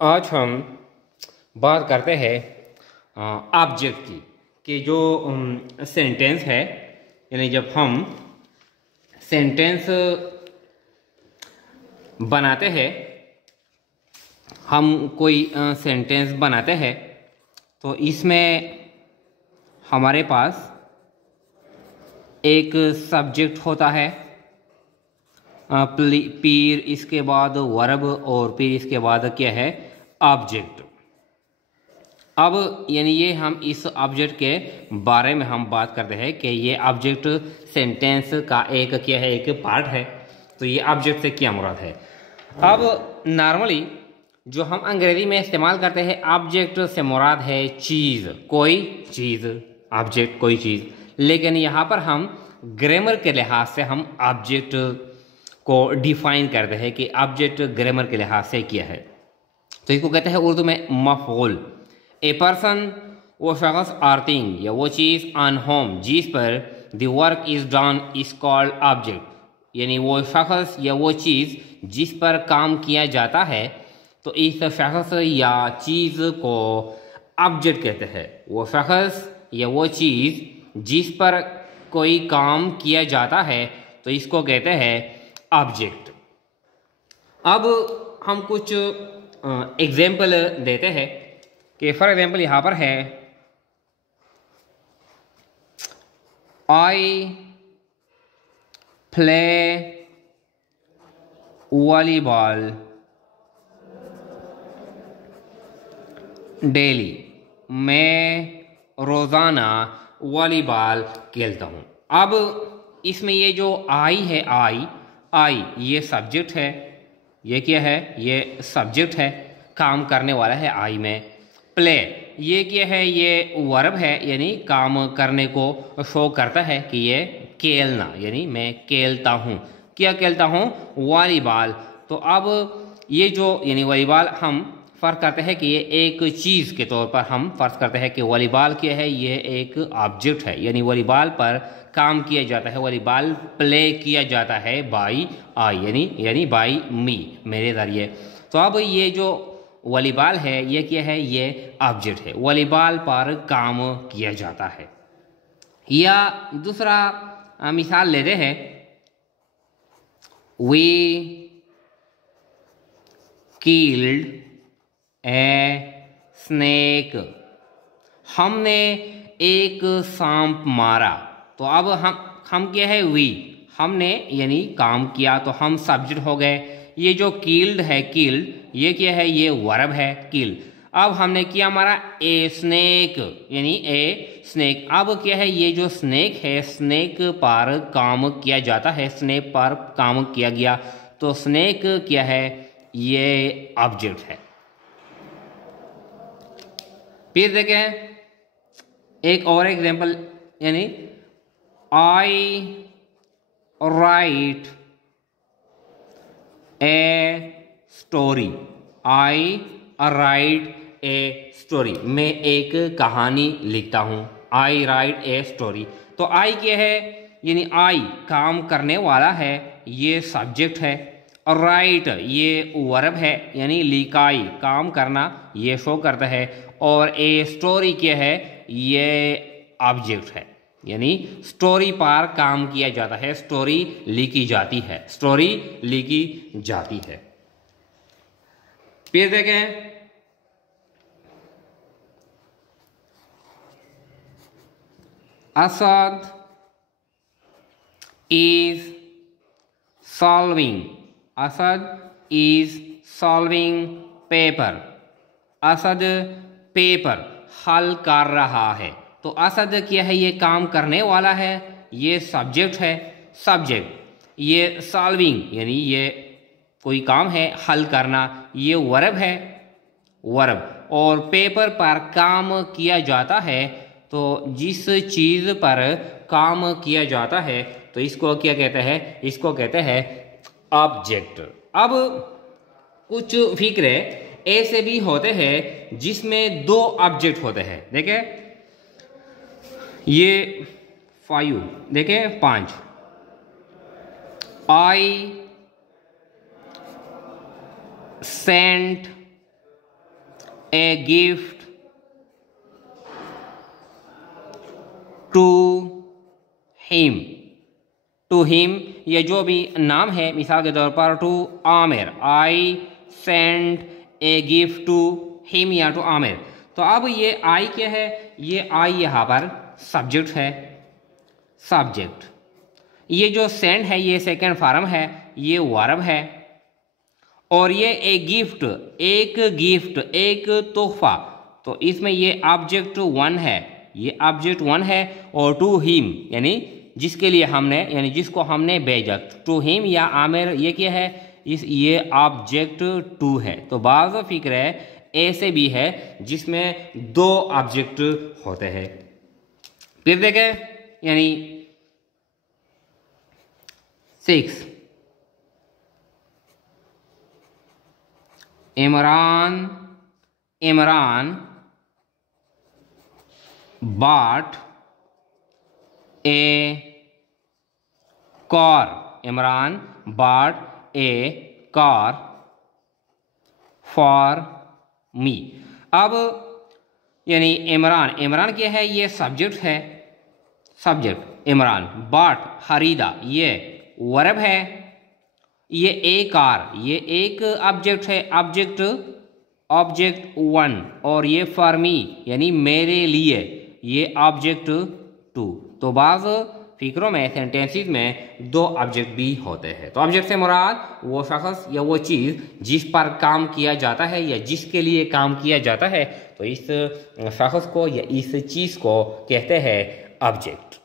आज हम बात करते हैं ऑब्जेक्ट की कि जो सेंटेंस है, यानी जब हम सेंटेंस बनाते हैं, हम कोई सेंटेंस बनाते हैं तो इसमें हमारे पास एक सब्जेक्ट होता है, फिर इसके बाद वर्ब और फिर इसके बाद क्या है, ऑब्जेक्ट। अब यानी ये हम इस ऑब्जेक्ट के बारे में हम बात करते हैं कि ये ऑब्जेक्ट सेंटेंस का एक क्या है, एक पार्ट है। तो ये ऑब्जेक्ट से क्या मुराद है। अब नॉर्मली जो हम अंग्रेजी में इस्तेमाल करते हैं, ऑब्जेक्ट से मुराद है चीज़, कोई चीज़, ऑब्जेक्ट कोई चीज़। लेकिन यहाँ पर हम ग्रामर के लिहाज से हम ऑब्जेक्ट को डिफाइन करते हैं कि ऑब्जेक्ट ग्रामर के लिहाज से क्या है। तो इसको कहते हैं उर्दू में मफऊल। ए पर्सन, वो शख्स और थिंग या वो चीज़, ऑन होम, जिस पर the work is done is called object. यानी वो शख्स या वो चीज़ जिस पर काम किया जाता है, तो इस शख्स या चीज़ को ऑब्जेक्ट कहते हैं। वो शख्स या वो चीज़ जिस पर कोई काम किया जाता है तो इसको कहते हैं ऑब्जेक्ट। अब हम कुछ एग्जाम्पल देते हैं कि फॉर एग्जाम्पल यहाँ पर है, आई प्ले वॉलीबॉल डेली, मैं रोज़ाना वॉलीबॉल खेलता हूँ। अब इसमें ये जो आई है, आई ये सब्जेक्ट है। ये क्या है, ये सब्जेक्ट है, काम करने वाला है आई में। प्ले ये क्या है, ये वर्ब है, यानी काम करने को शो करता है कि ये खेलना, यानी मैं खेलता हूँ। क्या खेलता हूँ, वॉलीबॉल। तो अब ये जो यानी वॉलीबॉल हम फ़र्क करते हैं कि ये एक चीज़ के तौर पर हम फ़र्ज करते हैं कि वॉलीबॉल क्या है, ये एक ऑब्जेक्ट है, यानी वॉलीबॉल पर काम किया जाता है, वॉलीबॉल प्ले किया जाता है बाई आई, यानी बाई मी, मेरे ज़रिए। तो अब ये जो वॉलीबॉल है ये क्या है, ये ऑब्जेक्ट है, वॉलीबॉल पर काम किया जाता है। या दूसरा मिसाल लेते हैं, वी किल्ड ए स्नेक, हमने एक सांप मारा। तो अब हम क्या है, वी, हमने यानी काम किया, तो हम सब्जेक्ट हो गए। ये जो किल्ड है, किल्ड ये क्या है, ये वर्ब है, किल। अब हमने क्या मारा, ए स्नेक, यानी ए स्नेक। अब क्या है, ये जो स्नेक है, स्नेक पर काम किया जाता है, स्नेक पर काम किया गया, तो स्नेक क्या है, ये ऑब्जेक्ट है। फिर देखें एक और एग्जांपल, यानी I write a story, I write a story, मैं एक कहानी लिखता हूँ, आई राइट ए स्टोरी। तो आई क्या है, यानी आई काम करने वाला है, ये सब्जेक्ट है, और राइट ये वर्ब है, यानी लिखाई, काम करना, ये शो करता है, और ए स्टोरी क्या है, ये ऑब्जेक्ट है, यानी स्टोरी पर काम किया जाता है, स्टोरी लिखी जाती है, स्टोरी लिखी जाती है। फिर देखें, Asad is solving, Asad is solving paper, Asad paper हल कर रहा है। तो असद क्या है, ये काम करने वाला है, ये सब्जेक्ट है, सब्जेक्ट। ये सॉल्विंग यानी ये कोई काम है, हल करना, ये वर्ब है, वर्ब। और पेपर पर काम किया जाता है, तो जिस चीज़ पर काम किया जाता है तो इसको क्या कहते हैं, इसको कहते हैं ऑब्जेक्ट। अब कुछ फिक्रे ऐसे भी होते हैं जिसमें दो ऑब्जेक्ट होते हैं। देखें ये 5, देखें 5, I sent a gift to him. To him ये जो भी नाम है, मिसाल के तौर पर to Aamir, I send a gift to him या टू आमिर। तो अब ये आई क्या है, ये आई यहाँ पर सब्जेक्ट है, सब्जेक्ट। ये जो सेंड है ये सेकंड फॉर्म है, ये वर्ब है। और ये एक गिफ्ट, एक तोहफा, तो इसमें ये ऑब्जेक्ट वन है, ये ऑब्जेक्ट वन है। और टू हिम यानी जिसके लिए हमने, यानी जिसको हमने भेजा, टू हिम या आमिर ये क्या है, ये ऑब्जेक्ट टू है। तो बाज़ फिक्र है ए से बी है जिसमें दो ऑब्जेक्ट होते हैं। फिर देखें, यानी 6 Imran bought a car। Imran bought a car for me। अब यानी इमरान क्या है, ये सब्जेक्ट है, सब्जेक्ट इमरान। bought खरीदा ये वर्ब है। ये ए कार ये एक ऑब्जेक्ट है, ऑब्जेक्ट वन। और ये फॉर मी यानी मेरे लिए, ये ऑब्जेक्ट टू। तो बाज़ फिक्रों में, सेंटेंसेस में दो ऑब्जेक्ट भी होते हैं। तो ऑब्जेक्ट से मुराद वो शख्स या वो चीज़ जिस पर काम किया जाता है या जिसके लिए काम किया जाता है, तो इस शख्स को या इस चीज़ को कहते हैं ऑब्जेक्ट।